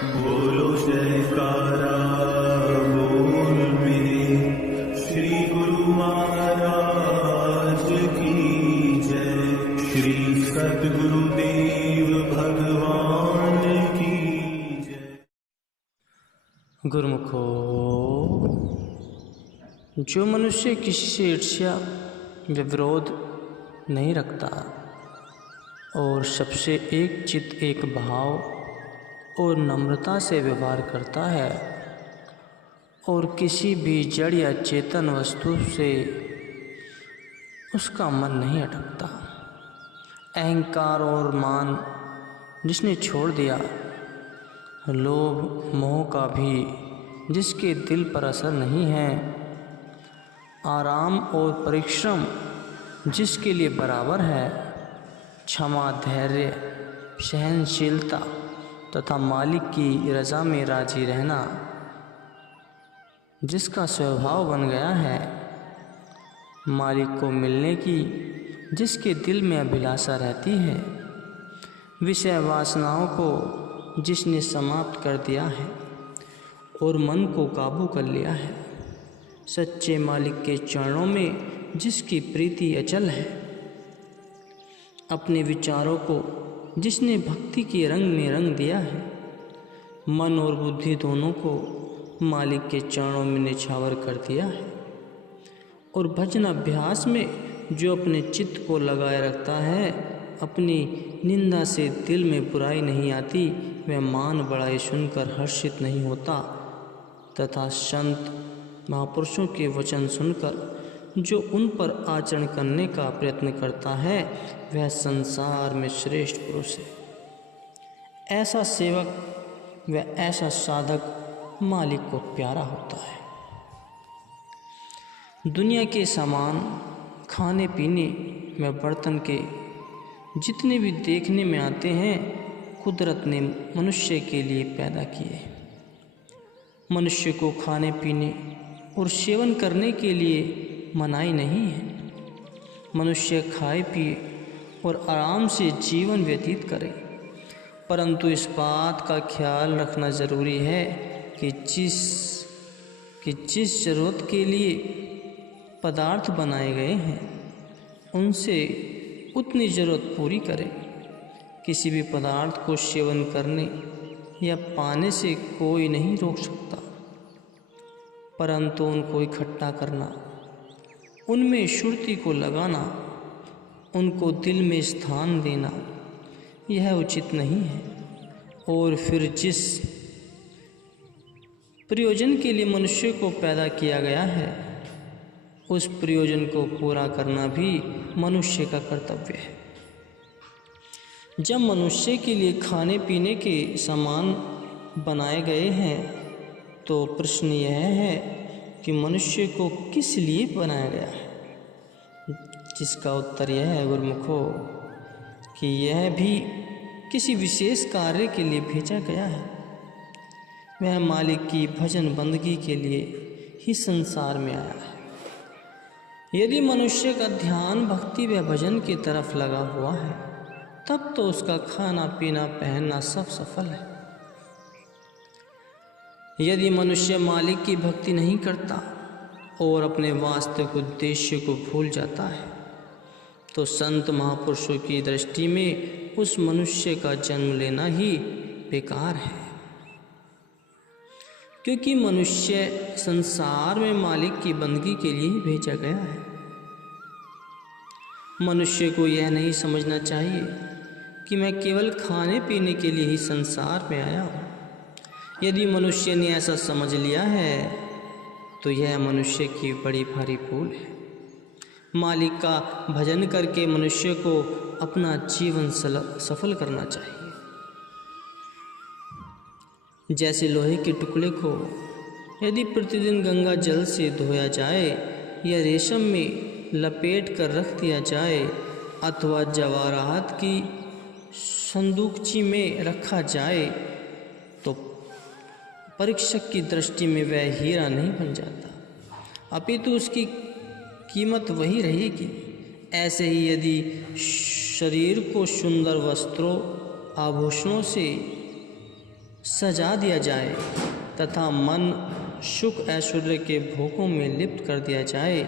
बोलो जयकारा बोल मेरे श्री गुरु महाराज की जय। श्री सद्गुरुदेव भगवान की जय। गुरुमुखो, जो मनुष्य किसी से ईर्ष्या व विरोध नहीं रखता और सबसे एक चित्त एक भाव और नम्रता से व्यवहार करता है और किसी भी जड़ या चेतन वस्तु से उसका मन नहीं अटकता, अहंकार और मान जिसने छोड़ दिया, लोभ मोह का भी जिसके दिल पर असर नहीं है, आराम और परिश्रम जिसके लिए बराबर है, क्षमा धैर्य सहनशीलता तथा मालिक की रज़ा में राजी रहना जिसका स्वभाव बन गया है, मालिक को मिलने की जिसके दिल में अभिलाषा रहती है, विषय वासनाओं को जिसने समाप्त कर दिया है और मन को काबू कर लिया है, सच्चे मालिक के चरणों में जिसकी प्रीति अचल है, अपने विचारों को जिसने भक्ति के रंग में रंग दिया है, मन और बुद्धि दोनों को मालिक के चरणों में निछावर कर दिया है और भजन अभ्यास में जो अपने चित्त को लगाए रखता है, अपनी निंदा से दिल में बुराई नहीं आती, वह मान बड़ाई सुनकर हर्षित नहीं होता तथा संत महापुरुषों के वचन सुनकर जो उन पर आचरण करने का प्रयत्न करता है, वह संसार में श्रेष्ठ पुरुष है। ऐसा सेवक व ऐसा साधक मालिक को प्यारा होता है। दुनिया के सामान, खाने पीने व बर्तन के जितने भी देखने में आते हैं, कुदरत ने मनुष्य के लिए पैदा किए। मनुष्य को खाने पीने और सेवन करने के लिए मनाही नहीं है। मनुष्य खाए पिए और आराम से जीवन व्यतीत करे, परंतु इस बात का ख्याल रखना ज़रूरी है कि जिस ज़रूरत के लिए पदार्थ बनाए गए हैं, उनसे उतनी ज़रूरत पूरी करें। किसी भी पदार्थ को सेवन करने या पाने से कोई नहीं रोक सकता, परंतु उनको इकट्ठा करना, उनमें श्रुति को लगाना, उनको दिल में स्थान देना, यह उचित नहीं है। और फिर जिस प्रयोजन के लिए मनुष्य को पैदा किया गया है, उस प्रयोजन को पूरा करना भी मनुष्य का कर्तव्य है। जब मनुष्य के लिए खाने पीने के सामान बनाए गए हैं, तो प्रश्न यह है कि मनुष्य को किस लिए बनाया गया है? जिसका उत्तर यह है गुरुमुखो कि यह भी किसी विशेष कार्य के लिए भेजा गया है। वह मालिक की भजन बंदगी के लिए ही संसार में आया है। यदि मनुष्य का ध्यान भक्ति व भजन की तरफ लगा हुआ है, तब तो उसका खाना पीना पहनना सब सफल है। यदि मनुष्य मालिक की भक्ति नहीं करता और अपने वास्तविक उद्देश्य को भूल जाता है, तो संत महापुरुषों की दृष्टि में उस मनुष्य का जन्म लेना ही बेकार है। क्योंकि मनुष्य संसार में मालिक की बंदगी के लिए ही भेजा गया है। मनुष्य को यह नहीं समझना चाहिए कि मैं केवल खाने पीने के लिए ही संसार में आया हूँ। यदि मनुष्य ने ऐसा समझ लिया है, तो यह मनुष्य की बड़ी भारी भूल है। मालिक का भजन करके मनुष्य को अपना जीवन सफल करना चाहिए। जैसे लोहे के टुकड़े को यदि प्रतिदिन गंगा जल से धोया जाए या रेशम में लपेट कर रख दिया जाए अथवा जवाहरात की संदूकची में रखा जाए, तो परीक्षक की दृष्टि में वह हीरा नहीं बन जाता, अपितु उसकी कीमत वही रहेगी। ऐसे ही यदि शरीर को सुंदर वस्त्रों आभूषणों से सजा दिया जाए तथा मन सुख ऐश्वर्य के भोगों में लिप्त कर दिया जाए,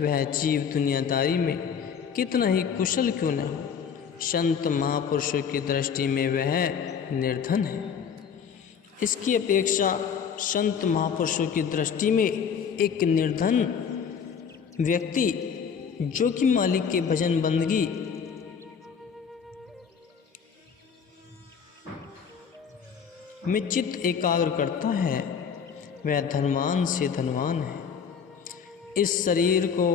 वह जीव दुनियादारी में कितना ही कुशल क्यों न हो, संत महापुरुषों की दृष्टि में वह निर्धन है। इसकी अपेक्षा संत महापुरुषों की दृष्टि में एक निर्धन व्यक्ति जो कि मालिक के भजन बंदगी में चित्त एकाग्र करता है, वह धनवान से धनवान है। इस शरीर को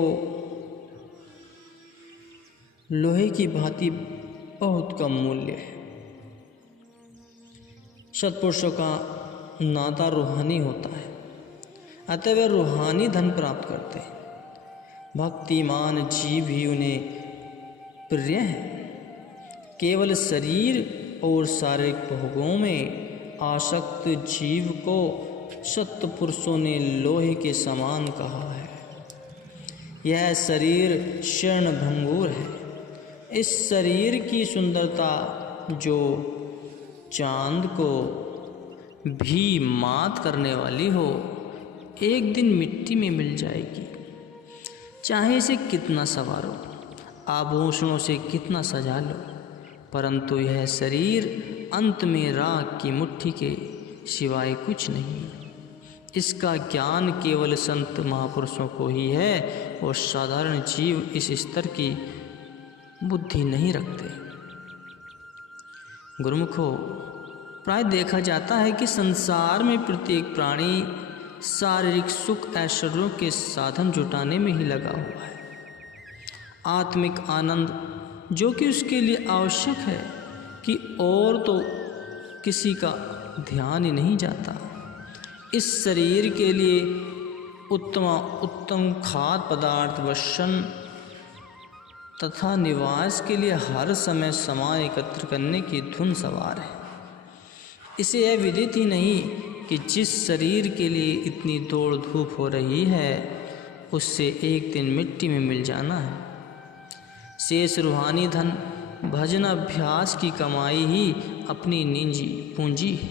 लोहे की भांति बहुत कम मूल्य है। सत्पुरुषों का नाता रूहानी होता है, अतः वे रूहानी धन प्राप्त करते हैं। भक्तिमान जीव ही उन्हें प्रिय है। केवल शरीर और शारीरिक भोगों में आसक्त जीव को सत्पुरुषों ने लोहे के समान कहा है। यह शरीर क्षण भंगुर है। इस शरीर की सुंदरता जो चांद को भी मात करने वाली हो, एक दिन मिट्टी में मिल जाएगी। चाहे इसे कितना संवारो, आभूषणों से कितना सजा लो, परंतु यह शरीर अंत में राख की मुट्ठी के सिवाय कुछ नहीं। इसका ज्ञान केवल संत महापुरुषों को ही है और साधारण जीव इस स्तर की बुद्धि नहीं रखते। गुरुमुखों, प्राय देखा जाता है कि संसार में प्रत्येक प्राणी शारीरिक सुख ऐश्वर्यों के साधन जुटाने में ही लगा हुआ है। आत्मिक आनंद जो कि उसके लिए आवश्यक है कि और तो किसी का ध्यान ही नहीं जाता। इस शरीर के लिए उत्तम खाद्य पदार्थ, वसन तथा निवास के लिए हर समय सामान एकत्र करने की धुन सवार है। इसे यह विदित ही नहीं कि जिस शरीर के लिए इतनी दौड़ धूप हो रही है, उससे एक दिन मिट्टी में मिल जाना है। शेष रूहानी धन भजन अभ्यास की कमाई ही अपनी निजी पूंजी है।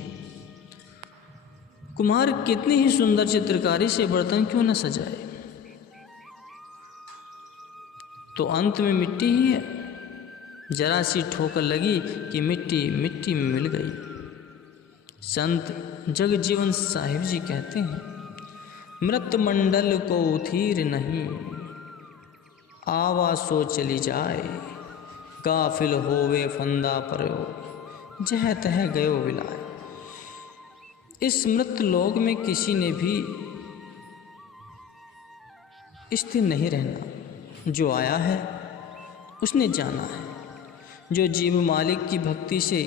कुम्हार कितनी ही सुंदर चित्रकारी से बर्तन क्यों न सजाए, तो अंत में मिट्टी ही है। जरा सी ठोकर लगी कि मिट्टी मिट्टी में मिल गई। संत जगजीवन साहिब जी कहते हैं, मृत मंडल को उथीर नहीं, आवा सो चली जाए, काफिल होवे फंदा परो, जह तह गयो विलाय। इस मृत लोक में किसी ने भी स्थिर नहीं रहना। जो आया है उसने जाना है। जो जीव मालिक की भक्ति से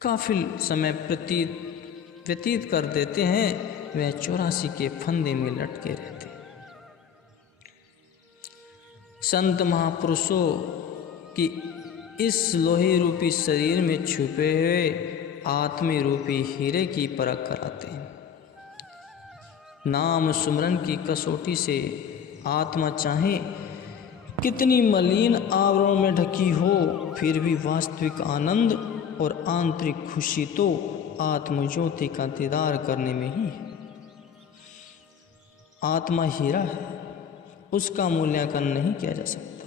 काफिल समय व्यतीत कर देते हैं, वह 84 के फंदे में लटके रहते। संत महापुरुषों की इस लोहे रूपी शरीर में छुपे हुए आत्मी रूपी हीरे की परख कराते हैं। नाम सुमरन की कसौटी से आत्मा चाहे कितनी मलिन आवरणों में ढकी हो, फिर भी वास्तविक आनंद और आंतरिक खुशी तो आत्मज्योति का दीदार करने में ही है। आत्मा हीरा है, उसका मूल्यांकन नहीं किया जा सकता।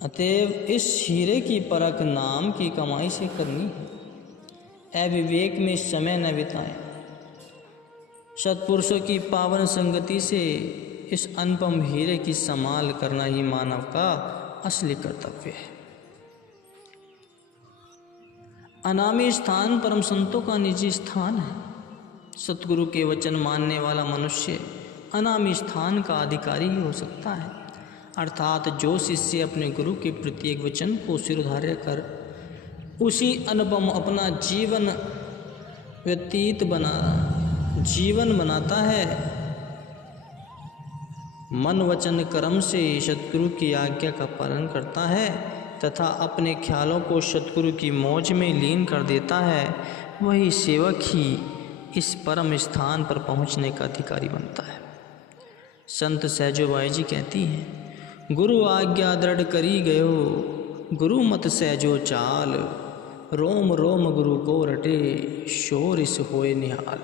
अतएव इस हीरे की परख नाम की कमाई से करनी है। अविवेक में समय न बिताएं। सत्पुरुषों की पावन संगति से इस अनुपम हीरे की संभाल करना ही मानव का असली कर्तव्य है। अनामी स्थान परम संतों का निजी स्थान है। सतगुरु के वचन मानने वाला मनुष्य अनामी स्थान का अधिकारी ही हो सकता है, अर्थात जो शिष्य अपने गुरु के प्रत्येक वचन को शिरोधार्य कर उसी अनुपम अपना जीवन बनाता है, मन वचन कर्म से सतगुरु की आज्ञा का पालन करता है तथा अपने ख्यालों को सतगुरु की मौज में लीन कर देता है, वही सेवक ही इस परम स्थान पर पहुंचने का अधिकारी बनता है। संत सहजोबाई जी कहती हैं, गुरु आज्ञा दृढ़ करी गयो, गुरु मत सहजो चाल, रोम रोम गुरु को रटे, शोर इस होए निहाल।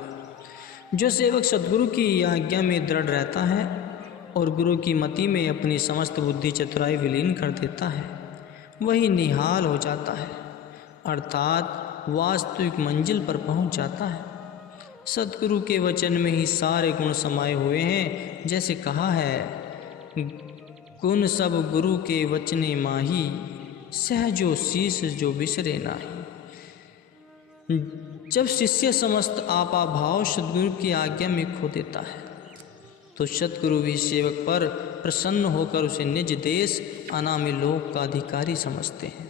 जो सेवक सद्गुरु की आज्ञा में दृढ़ रहता है और गुरु की मति में अपनी समस्त बुद्धि चतुराई विलीन कर देता है, वही निहाल हो जाता है, अर्थात वास्तविक मंजिल पर पहुंच जाता है। सद्गुरु के वचन में ही सारे गुण समाये हुए हैं। जैसे कहा है, गुण सब गुरु के वचने माही, सहजो शीस जो बिसरे नाही। जब शिष्य समस्त आपा भाव सद्गुरु की आज्ञा में खो देता है तो सद्गुरु भी सेवक पर प्रसन्न होकर उसे निज देश अनामी लोक का अधिकारी समझते हैं।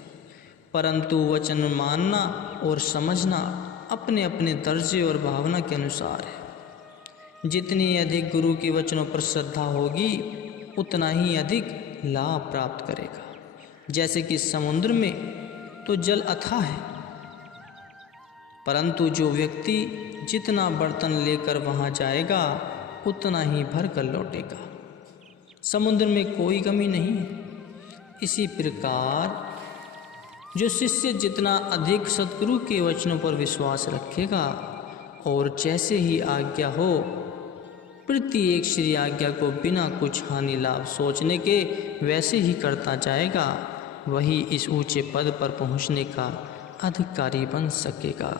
परंतु वचन मानना और समझना अपने अपने दर्जे और भावना के अनुसार है। जितनी अधिक गुरु के वचनों पर श्रद्धा होगी उतना ही अधिक लाभ प्राप्त करेगा। जैसे कि समुद्र में तो जल अथाह है, परंतु जो व्यक्ति जितना बर्तन लेकर वहाँ जाएगा उतना ही भर कर लौटेगा। समुद्र में कोई कमी नहीं है। इसी प्रकार जो शिष्य जितना अधिक सद्गुरु के वचनों पर विश्वास रखेगा और जैसे ही आज्ञा हो प्रत्येक श्री आज्ञा को बिना कुछ हानि लाभ सोचने के वैसे ही करता जाएगा, वही इस ऊंचे पद पर पहुंचने का अधिकारी बन सकेगा।